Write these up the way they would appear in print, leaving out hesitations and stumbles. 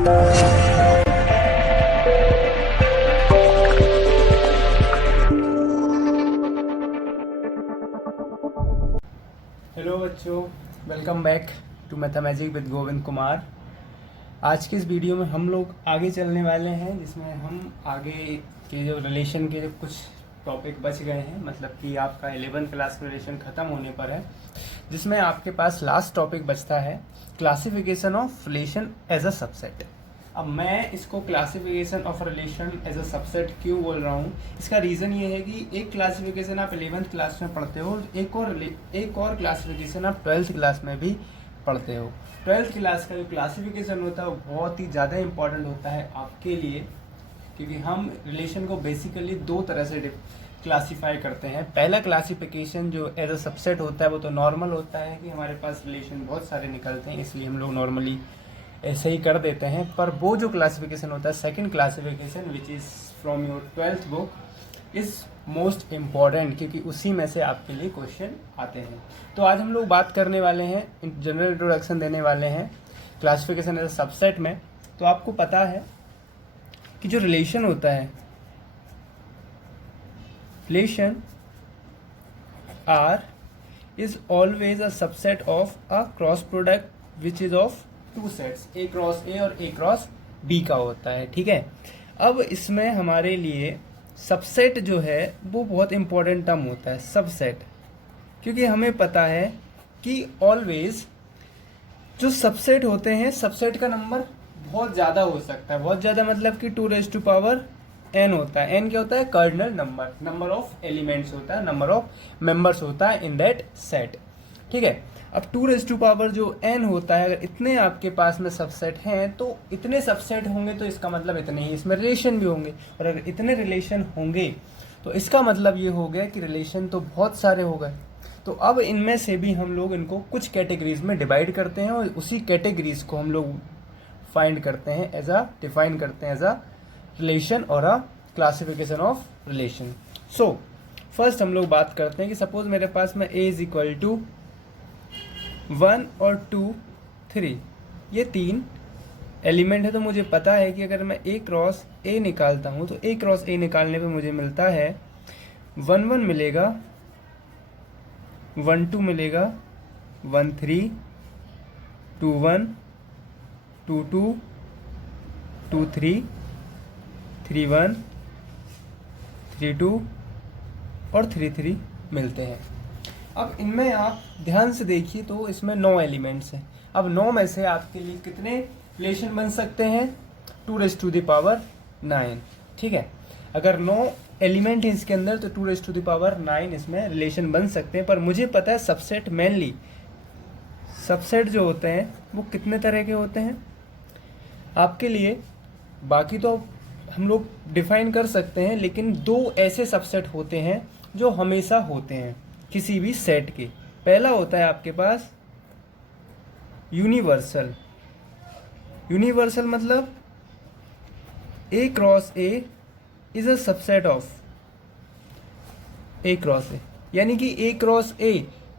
Hello बच्चों, welcome back to mathematics with Govind Kumar. आज के इस वीडियो में हम लोग आगे चलने वाले हैं, जिसमें हम आगे के जो रिलेशन के जो कुछ टॉपिक बच गए हैं, मतलब कि आपका 11th क्लास का रिलेशन ख़त्म होने पर है, जिसमें आपके पास लास्ट टॉपिक बचता है classification of relation as a subset. अब मैं इसको classification of relation as a subset क्यों बोल रहा हूँ, इसका रीज़न ये है कि एक क्लासिफिकेशन आप 11th क्लास में पढ़ते हो, एक और क्लासिफिकेशन आप 12th क्लास में भी पढ़ते हो। 12th क्लास का जो क्लासिफिकेशन होता है वो बहुत ही ज़्यादा इंपॉर्टेंट होता है आपके लिए, क्योंकि हम रिलेशन को बेसिकली दो तरह से क्लासीफाई करते हैं। पहला क्लासिफिकेशन जो एज अ सबसेट होता है वो तो नॉर्मल होता है कि हमारे पास रिलेशन बहुत सारे निकलते हैं, इसलिए हम लोग नॉर्मली ऐसे ही कर देते हैं। पर वो जो क्लासिफिकेशन होता है second classification which is from your 12th book is most important, क्योंकि उसी में से आपके लिए क्वेश्चन आते हैं। तो आज हम लोग बात करने वाले हैं, जनरल इंट्रोडक्शन देने वाले हैं क्लासिफिकेशन एज अ सबसेट में। तो आपको पता है कि जो रिलेशन होता है, relation R is always a subset of a cross product which is of two sets, A cross A और ए क्रॉस बी का होता है। ठीक है, अब इसमें हमारे लिए सबसेट जो है वो बहुत इंपॉर्टेंट टर्म होता है, सबसेट, क्योंकि हमें पता है कि ऑलवेज जो सबसेट होते हैं, सबसेट का नंबर बहुत ज़्यादा हो सकता है। बहुत ज़्यादा मतलब कि 2n होता है। n क्या होता है? Cardinal number, number of elements होता है, नंबर ऑफ मेंबर्स होता है इन दैट सेट। ठीक है, अब 2 जो n होता है, अगर इतने आपके पास में सबसेट हैं तो इतने सबसेट होंगे तो इसका मतलब इतने ही इसमें रिलेशन भी होंगे, और अगर इतने रिलेशन होंगे तो इसका मतलब ये हो गया कि रिलेशन तो बहुत सारे हो गए। तो अब इनमें से भी हम लोग इनको कुछ कैटेगरीज में डिवाइड करते हैं और उसी कैटेगरीज को हम लोग फाइंड करते हैं डिफाइन करते हैं एज अ रिलेशन और अ classification of relation. So first हम लोग बात करते हैं कि सपोज मेरे पास में a इज इक्वल टू 1 और 2 3, ये 3 एलिमेंट है। तो मुझे पता है कि अगर मैं a क्रॉस a निकालता हूँ तो a क्रॉस a निकालने पे मुझे मिलता है 1 1 मिलेगा, 1 2 मिलेगा, 1 3, 2 1, 2 2, 2 3, 3 1, 3 2 और 3 3 मिलते हैं। अब इनमें आप ध्यान से देखिए तो इसमें 9 एलिमेंट्स हैं। अब 9 में से आपके लिए कितने रिलेशन बन सकते हैं? 2⁹। ठीक है, अगर 9 एलिमेंट हैं इसके अंदर तो 2⁹ इसमें रिलेशन बन सकते हैं। पर मुझे पता है सबसेट, मेनली सबसेट जो होते हैं वो कितने तरह के होते हैं आपके लिए। बाकी तो हम लोग डिफाइन कर सकते हैं, लेकिन 2 ऐसे सबसेट होते हैं जो हमेशा होते हैं किसी भी सेट के। पहला होता है आपके पास यूनिवर्सल। यूनिवर्सल मतलब a cross a is a subset of a cross a, यानी कि a क्रॉस a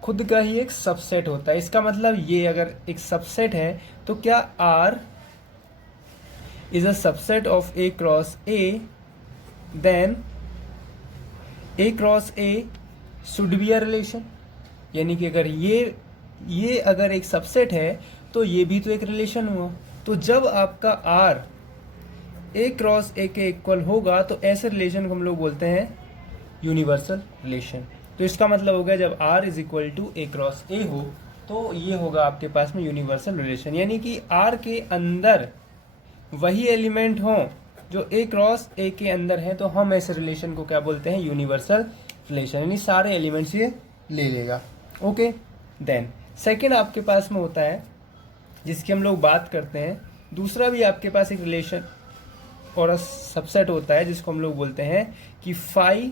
खुद का ही एक सबसेट होता है। इसका मतलब ये, अगर एक सबसेट है तो क्या R is a subset of a cross a, then a cross a should be a relation. यानी कि अगर ये अगर एक सबसेट है तो ये भी तो एक रिलेशन हुआ। तो जब आपका R a क्रॉस a के इक्वल होगा तो ऐसे रिलेशन को हम लोग बोलते हैं यूनिवर्सल रिलेशन। तो इसका मतलब हो गया जब R is equal to a cross a हो तो ये होगा आपके पास में यूनिवर्सल रिलेशन, यानी कि R के अंदर वही एलिमेंट हों जो a क्रॉस a के अंदर है, तो हम ऐसे रिलेशन को क्या बोलते हैं? यूनिवर्सल रिलेशन, यानी सारे एलिमेंट्स ये ले लेगा। ओके, देन सेकंड आपके पास में होता है जिसकी हम लोग बात करते हैं, दूसरा भी आपके पास एक रिलेशन और सबसेट होता है जिसको हम लोग बोलते हैं कि phi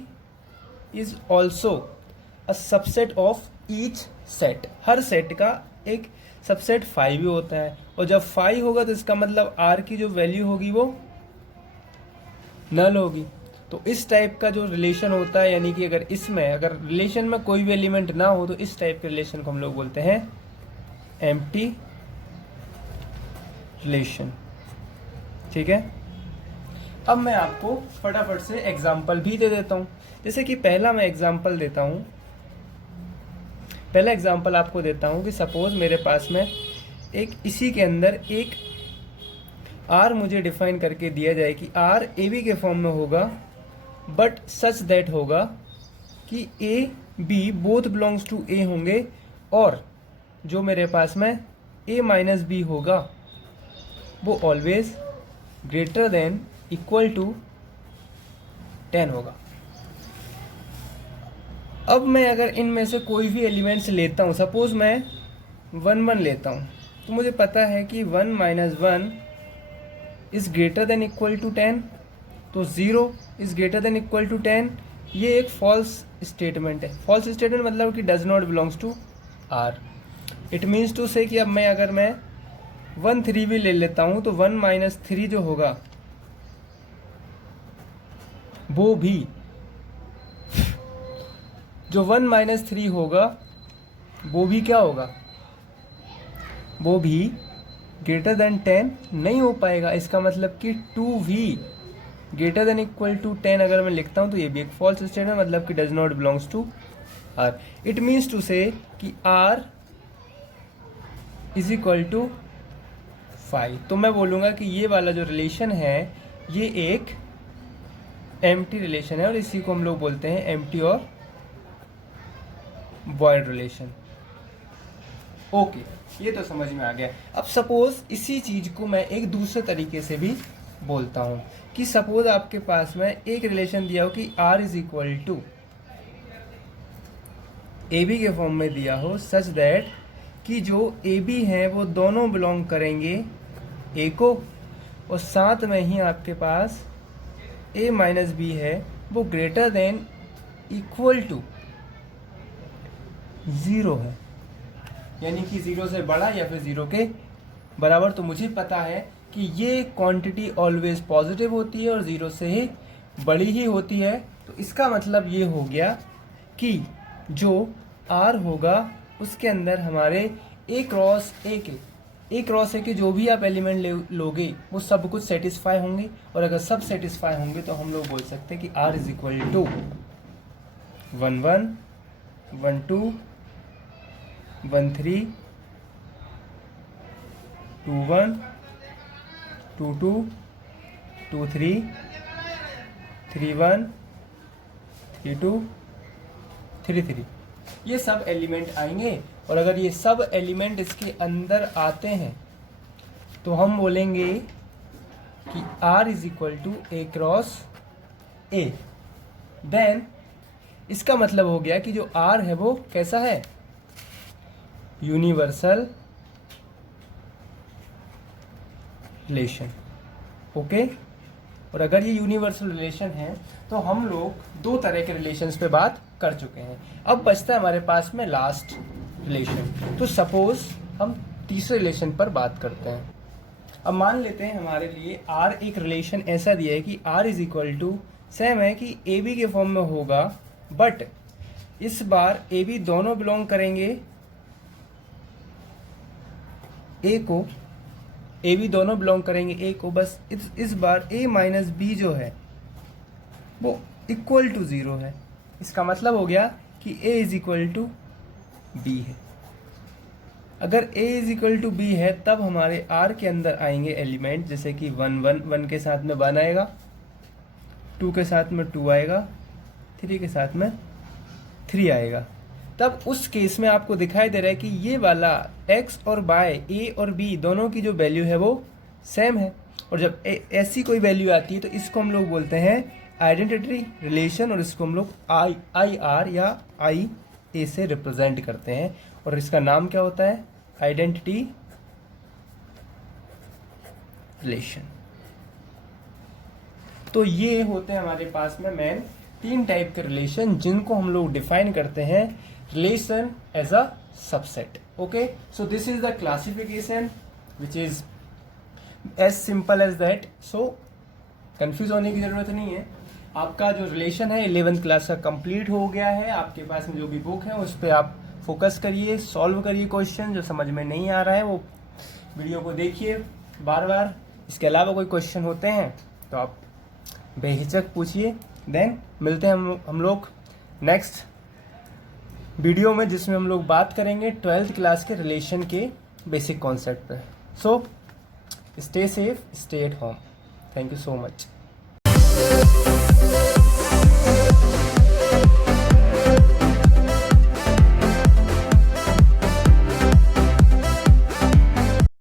is also a subset of each set. हर सेट का एक सबसेट फाई भी होता है, और जब फाई होगा तो इसका मतलब आर की जो वैल्यू होगी वो नल होगी। तो इस टाइप का जो रिलेशन होता है, यानी कि अगर रिलेशन में कोई भी एलिमेंट ना हो तो इस टाइप के रिलेशन को हम लोग बोलते हैं एम्प्टी रिलेशन। ठीक है। अब मैं आपको फटाफट से एग्जाम्पल भी दे देता हूँ। जैसे कि पहला मैं एग्जाम्पल देता हूँ, पहला एग्जाम्पल आपको देता हूँ कि सपोज़ मेरे पास में एक इसी के अंदर एक आर मुझे डिफाइन करके दिया जाए कि आर ए बी के फॉर्म में होगा, बट सच दैट होगा कि A B both belongs to A होंगे, और जो मेरे पास में ए माइनस बी होगा वो always greater than equal to 10 होगा। अब मैं अगर इनमें से कोई भी एलिमेंट्स लेता हूँ, सपोज मैं 1 लेता हूँ, तो मुझे पता है कि 1 minus 1 is greater than equal to 10, तो 0 is greater than equal to 10। ये एक फॉल्स स्टेटमेंट है। फॉल्स स्टेटमेंट मतलब कि does not belongs to R. It means to say कि अब मैं अगर मैं 1 3 भी ले लेता हूँ तो 1 माइनस 3 जो होगा वो भी, जो 1 माइनस 3 होगा वो भी क्या होगा, वो भी ग्रेटर देन 10 नहीं हो पाएगा। इसका मतलब कि 2 भी ग्रेटर देन इक्वल टू 10 अगर मैं लिखता हूँ तो ये भी एक फॉल्स स्टेटमेंट, मतलब कि does not belongs to R. It means to say कि आर इज इक्वल टू 5। तो मैं बोलूँगा कि ये वाला जो रिलेशन है ये एक एम्प्टी रिलेशन है, और इसी को हम लोग बोलते हैं एम्प्टी और वॉइड रिलेशन। ओके, ये तो समझ में आ गया। अब सपोज इसी चीज को मैं एक दूसरे तरीके से भी बोलता हूँ कि सपोज आपके पास में एक रिलेशन दिया हो कि R is equal to A B के फॉर्म में दिया हो, सच दैट कि जो ए बी हैं वो दोनों बिलोंग करेंगे ए को, और साथ में ही आपके पास ए माइनस बी है वो ग्रेटर देन इक्वल टू 0 है, यानी कि 0 से बड़ा या फिर 0 के बराबर। तो मुझे पता है कि ये क्वांटिटी ऑलवेज पॉजिटिव होती है और 0 से ही बड़ी ही होती है। तो इसका मतलब ये हो गया कि जो R होगा उसके अंदर हमारे ए क्रॉस ए के जो भी आप एलिमेंट लोगे वो सब कुछ सेटिस्फाई होंगे, और अगर सब सेटिस्फाई होंगे तो हम लोग बोल सकते हैं कि R इज इक्वल टू 1 1 1 2 1 3 2 1 2 2 2 3 3 1 3 2 3 3। ये सब एलिमेंट आएंगे, और अगर ये सब एलिमेंट इसके अंदर आते हैं तो हम बोलेंगे कि R is equal to A cross A. Then इसका मतलब हो गया कि जो R है वो कैसा है, यूनिवर्सल रिलेशन। ओके, और अगर ये यूनिवर्सल रिलेशन है तो हम लोग दो तरह के रिलेशंस पे बात कर चुके हैं। अब बचता है हमारे पास में लास्ट रिलेशन। तो सपोज हम तीसरे रिलेशन पर बात करते हैं। अब मान लेते हैं हमारे लिए R एक रिलेशन ऐसा दिया है कि R is equal to same है कि ए बी के फॉर्म में होगा, बट इस बार ए बी दोनों बिलोंग करेंगे ए को, ए बी दोनों बिलोंग करेंगे ए को, बस इस बार ए माइनस बी जो है वो इक्वल टू 0 है। इसका मतलब हो गया कि a is equal to B है। अगर a is equal to B है तब हमारे R के अंदर आएंगे एलिमेंट, जैसे कि 1 1 1 के साथ में 1 आएगा, 2 के साथ में 2 आएगा, 3 के साथ में 3 आएगा। तब उस केस में आपको दिखाई दे रहा है कि ये वाला x और y, a और b दोनों की जो वैल्यू है वो सेम है, और जब ऐसी कोई वैल्यू आती है तो इसको हम लोग बोलते हैं आइडेंटिटी रिलेशन, और इसको हम लोग आई आर या आई ए से रिप्रेजेंट करते हैं, और इसका नाम क्या होता है, आइडेंटिटी रिलेशन। तो ये होते हैं हमारे पास में मेन 3 टाइप के रिलेशन जिनको हम लोग डिफाइन करते हैं relation as a subset. Okay, so this is the classification which is as simple as that. So confuse होने की जरूरत नहीं है। आपका जो रिलेशन है 11th क्लास का कंप्लीट हो गया है। आपके पास में जो भी बुक है उस पर आप फोकस करिए, सॉल्व करिए क्वेश्चन। जो समझ में नहीं आ रहा है वो वीडियो को देखिए बार बार, इसके अलावा कोई क्वेश्चन होते हैं तो आप बेहिचक पूछिए। देन मिलते हैं हम लोग नेक्स्ट वीडियो में, जिसमें हम लोग बात करेंगे 12th क्लास के रिलेशन के बेसिक कॉन्सेप्ट पे। So stay safe, stay at home. Thank you so much.